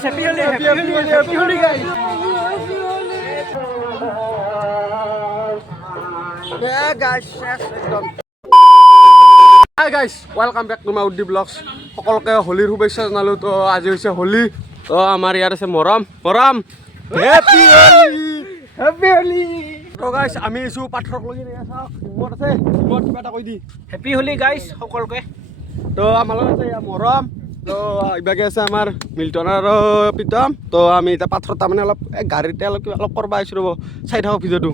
guys, happy Holi guys. Yeah guys, yes, একদম। Hi guys, welcome back to my Uddi Vlogs. সকলকে হোলিৰ শুভেচ্ছা জনালো। তো আজি হৈছে হোলি। তো আমাৰ ইয়াত আছে মৰম হেপী হোলি। তো গাইস আমি ইছু পাথৰক লগি চাওক হিমত আছে হিমত কিবা এটা কৈ দি হেপী হোলি গাইস সকলকে। তো আমাৰ লগত আছে মৰম। তো ইবাগে আছে আমাৰ মিল্টন আৰু প্ৰীতম। তো আমি এতিয়া পাথৰ তাৰমানে অলপ গাড়ীতে অলপ কৰবা আহিছোঁ ৰ'ব, চাই থাকক ভিডিঅ'টো।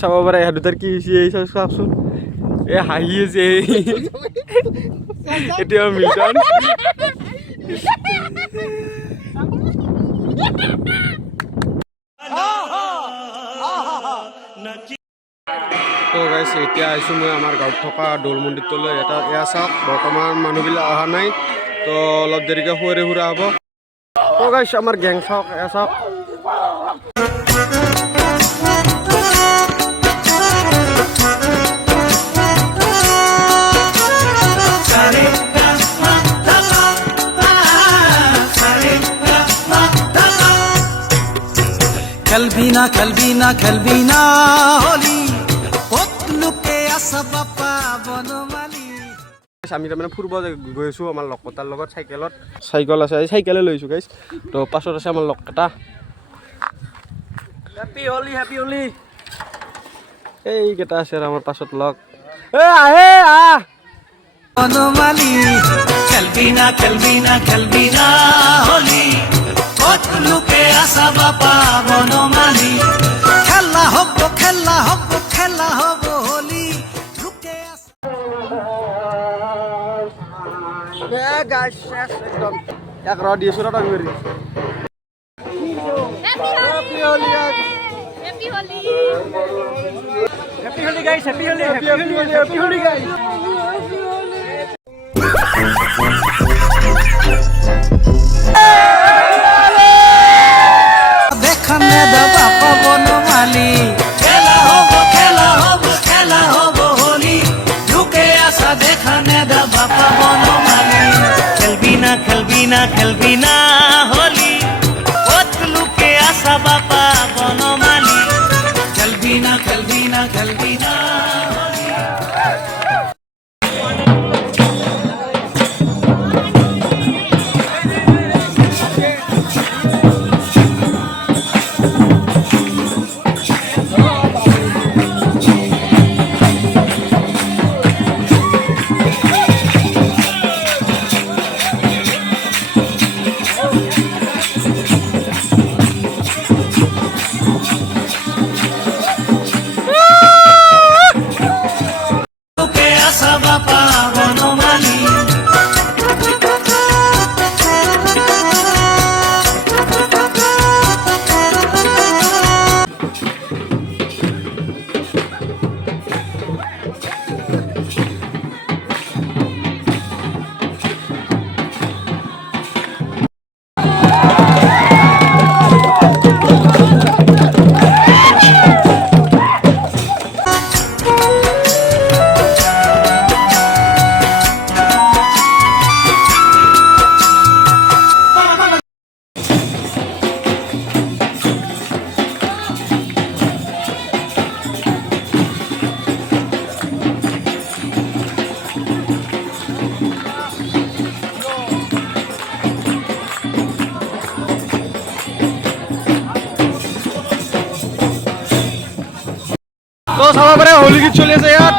চাব পাৰে ইহঁত দুটাৰ কি হৈছে এই চাওকচোন, এই হাঁহি আছে এতিয়া মিল্টন। তো গাইছ এতিয়া আহিছোঁ মই আমাৰ গাঁৱত থকা দৌল মন্দিৰটোলৈ। এয়া চাওক বৰ্তমান মানুহবিলাক অহা নাই, তো অলপ দেৰিকৈ সুৰে সুৰা হ'ব। তো গাইছ আমাৰ গেং চাওক, এয়া চাওক। খেলবিনা হলি পতলুকে আসবাপা বনমালি। আমি তাৰমানে ফুৰিব গৈ আছোঁ আমাৰ লগকেইটাৰ লগত চাইকেল আছে, চাইকেলে লৈছোঁ গাইছ। তো পাছত আছে আমাৰ লগকেইটা। হেপী হোলি এইকেইটা আছে আৰু আমাৰ পাছত লগ আহে বনমালি। খেলবিনা হলি পতলুকে আসবাপা বনমালি। খেলা হব হোলি লুকে গাইছ একদম এক ৰ দি আছোঁ ৰ আমি হেপী হোলি গাইছ, হেপী হোলি গাইছ। দেখানে দেবা বনমালি। খেলা হব হোলি লুকে আসা দেখানে দেবা বনমালি। খেলবিনা হোলি পতলুকে আসা বাপা বনমালি। খেলবিনা হোলি। তো চাব পাৰে হোলী গীত চলি আছে ইয়াত।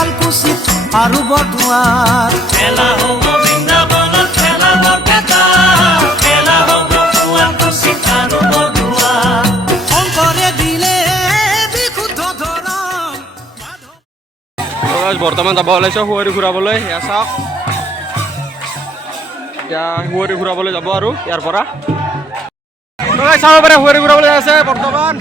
শুৱালকুছিত আৰু বৰদোৱাত খেলা হ'ব বৃন্দাবনত খেলা বৰপেটা খেলা হ'ব শুৱালকুছিত আৰু বৰদোৱাত শংকৰে দিলে বিশুদ্ধ ধৰম বৰ্তমান যাব ওলাইছোঁ সুঁৱৰী ঘূৰাবলৈ এয়া চাওক এতিয়া সুঁৱৰী ঘূৰাবলৈ যাব আৰু ইয়াৰ পৰা চাব পাৰে সুঁৱৰী ঘূৰাবলৈ আছে বৰ্তমান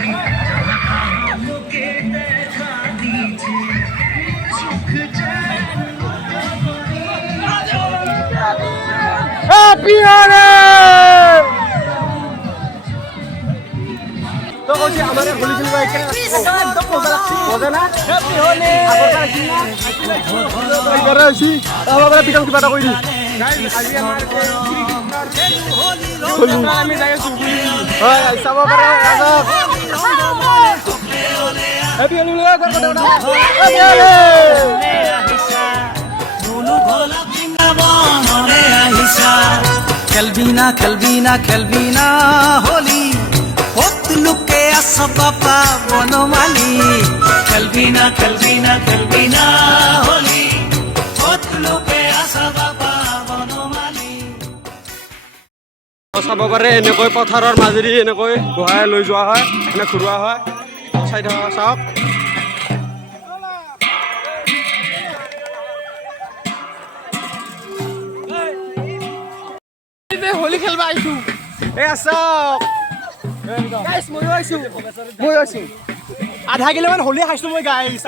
তো কৈছে আমাৰ হোলী খেলিব একদম মজা লাগছে মজা না পিকাম কিবা এটা কৰি দিম আমি যাই আছো হয় চাব পাৰে হেপী হোলী খেলবিনা খেলবিনা খেলবিনা হোলী কত লুকে আছ বাপা বনমালী খেলবিনা খেলবিনা খেলবিনা হোলী কত লুকে আছ বাপা বনমালী চাব পাৰে এনেকৈ পথাৰৰ মাজেদি এনেকৈ বহাই লৈ যোৱা হয় এনে ঘূৰোৱা হয় চাই থকা চাওক হোলী খেলবা আহিছো এয়া চাওক গাইছ ময়ো আহিছো আধা কিলোমান হোলী খাইছো মই গাইছ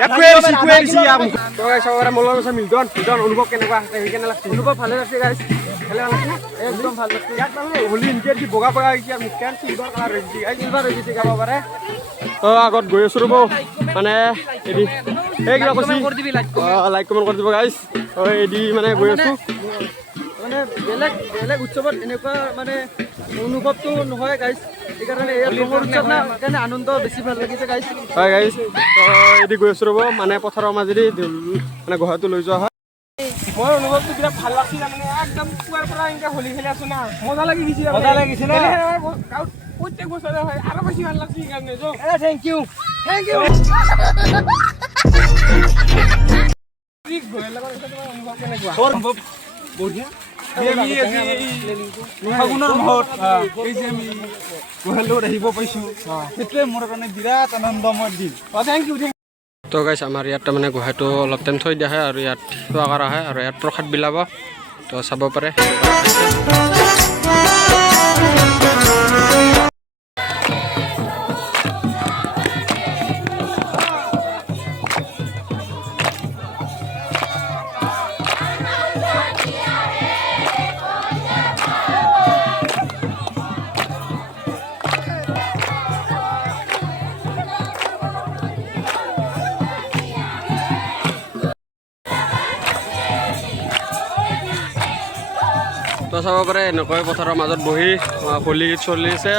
মিল্টন অনুভৱ কেনেকুৱা কেনে লাগছে অনুভৱ ভালে লাগছে গাইছ একদম ভাল লাগছে ইয়াত মানে হোলী ইণ্ডিয়াত কি বগা বগা হৈছে আৰু মুখখন চিলভাৰ কালাৰ হৈছে চিলভাৰ হৈছে গাব পাৰে তো আগত গৈ আছো ৰ'ব মানে এদি এই কিবা কৈছি লাইক কমেণ্ট কৰি দিব গাইছ এদি মানে গৈ আছো মানে বেলেগ উৎসৱত এনেকুৱা মানে অনুভৱটো নহয় গাইছ সেইকাৰণে ৰঙৰ উৎসৱ না সেইকাৰণে আনন্দ বেছি ভাল লাগিছে গাইছ হয় গাইছ এদি গৈ আছো ৰ'ব মানে পথাৰৰ মাজেদি মানে গুৱাহাটী লৈ যোৱা হয় মোৰ অনুভৱটো বিৰাট ভাল লাগিছিল মানে একদম পুৱাৰ পৰা এনেকৈ হোলী খেলি আছো না মজা লাগিছে গাঁৱত প্ৰত্যেক বছৰে হয় আৰু বেছি ভাল লাগিছে সেইকাৰণে থেংক ইউ অনুভৱ বঢ়িয়া ফাগুনৰ মাহত এই যে আমি গুৱাহাটীত আহিব পাইছোঁ সেইটোৱে মোৰ কাৰণে বিৰাট আনন্দময় দিন থেংক ইউ তো গাইছ আমাৰ ইয়াত মানে গুহাটো অলপ টাইম থৈ দিয়া হয় আৰু ইয়াত সেৱা কৰা হয় আৰু ইয়াত প্ৰসাদ বিলাব তো চাব পাৰে তো চাব পাৰে এনেকৈ পথাৰৰ মাজত বহি হোলী চলি আছে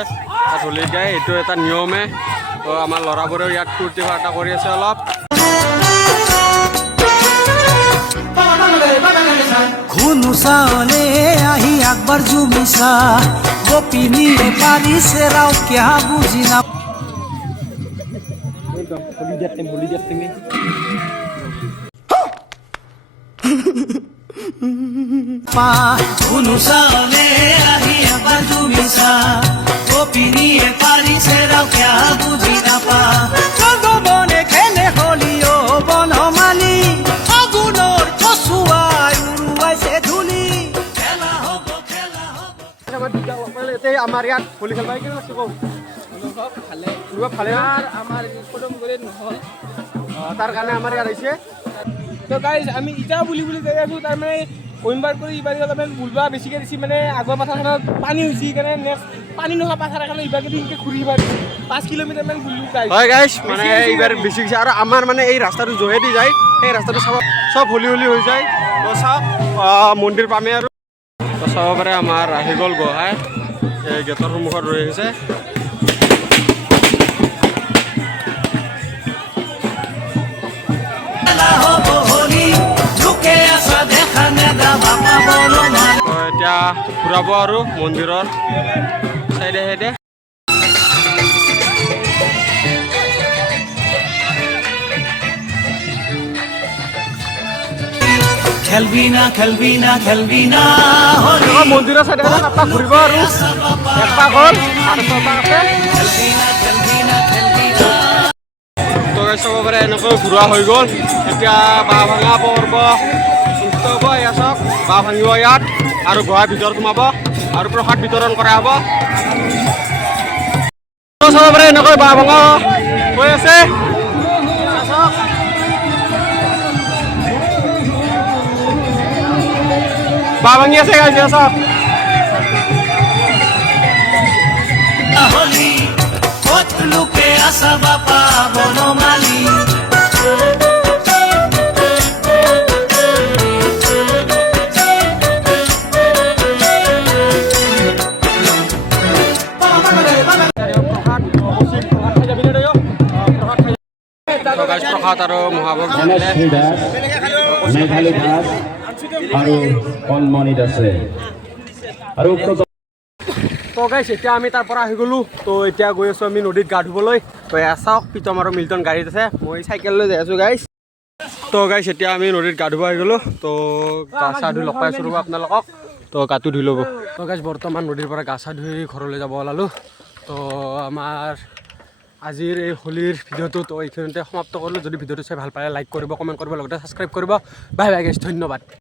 তাত হোলী গায় এইটো এটা নিয়মে তো আমাৰ ল'ৰাবোৰেও ইয়াত ফূৰ্তি ফাৰ্তা কৰি আছে অলপ খুনু চালে আহি আকবাৰ জুমিছা গোপিনীয়ে পাৰিছে ৰাও কিয়া বুজি না খুনু চালে আহি আকবাৰ জুমিছা গোপিনীয়ে পাৰিছে ৰাও কিয়া বুজি নাপা জগবনে খেলে হোলী অ বনমালী ফাগুনৰ কচুৱাই উৰুৱাইছে ধূলি খেলা হ'ব আমাৰ ইয়াত হোলী খেলবা কেনে লাগছে কওঁ অনুভৱ ভালে আমাৰ কদম কৰি নহয় তাৰ কাৰণে আমাৰ ইয়াত আহিছে তো গাইজ আমি ইটা বুলি যাই আছোঁ তাৰমানে অইনবাৰ কৰি ইবাৰ অলপমান বুলবা বেছিকৈ দিছি মানে আগৰ পথাৰখনত পানী হৈছে সেইকাৰণে নেক্সট পানী নোহোৱা পথাৰ এখনত ইবাৰকে দিনকৈ ঘূৰি ইবাৰ 5 কিলোমিটাৰমান ঘূৰিলোঁ গাইজ হয় গাইছ মানে এইবাৰ বেছি হৈছে আৰু আমাৰ মানে এই ৰাস্তাটো জহেদি যায় সেই ৰাস্তাটো চব হোলী হৈ যায় তো চাওক মন্দিৰ পামে আৰু তো চাব পাৰে আমাৰ আহি গ'ল গোহাঁই এই গেটৰ সন্মুখত ৰৈ আহিছে এতিয়া ঘূৰাব আৰু মন্দিৰৰ চাইডে চাইডে খেলবি না খেলবি না খেলবি না হলি মন্দিৰৰ চাইডে এপাক ঘূৰিব আৰু একপাক হ'ল আৰু ছপাক আছে খেলবি না খেলবি না খেলবি না তো চাব পাৰে এনেকৈ ঘূৰোৱা হৈ গ'ল এতিয়া বাঁহ ভাঙা পৰ্ব সুস্থ হ'ব এয়া চাওক বাঁহ ভাঙিব ইয়াত আৰু গুহাৰ ভিতৰত সোমাব আৰু প্ৰসাদ বিতৰণ কৰা হ'ব চাব পাৰে এনেকৈ বাঁহ ভাঙা হৈ আছে চাওক বাঁহ ভাঙি আছে গাইছে চাওক হলি কত লুকে আসা বাপা বনমালী প্ৰসাদ আৰু মহাভোগ মেঘালী দাস আৰু কণমণি দাসে আৰু তো গাইছ এতিয়া আমি তাৰ পৰা আহি গ'লোঁ তো এতিয়া গৈ আছোঁ আমি নদীত গা ধুবলৈ তো এয়া চাওক প্ৰীতম আৰু মিল্টন গাড়ীত আছে মই চাইকেল লৈ যাই আছোঁ গাইছ তো গাইছ এতিয়া আমি নদীত গা ধুব আহি গ'লোঁ তো গা চা ধুই লগ পাই আছোঁ ৰ'ব আপোনালোকক তো গাটো ধুই ল'ব তো গাইছ বৰ্তমান নদীৰ পৰা গা চা ধুই ঘৰলৈ যাব ওলালোঁ তো আমাৰ আজিৰ এই হোলীৰ ভিডিঅ'টো তো এইখিনিতে সমাপ্ত কৰিলোঁ যদি ভিডিঅ'টো চাই ভাল পালে লাইক কৰিব কমেণ্ট কৰিব লগতে ছাবস্ক্ৰাইব কৰিব বাই বাই গাইছ ধন্যবাদ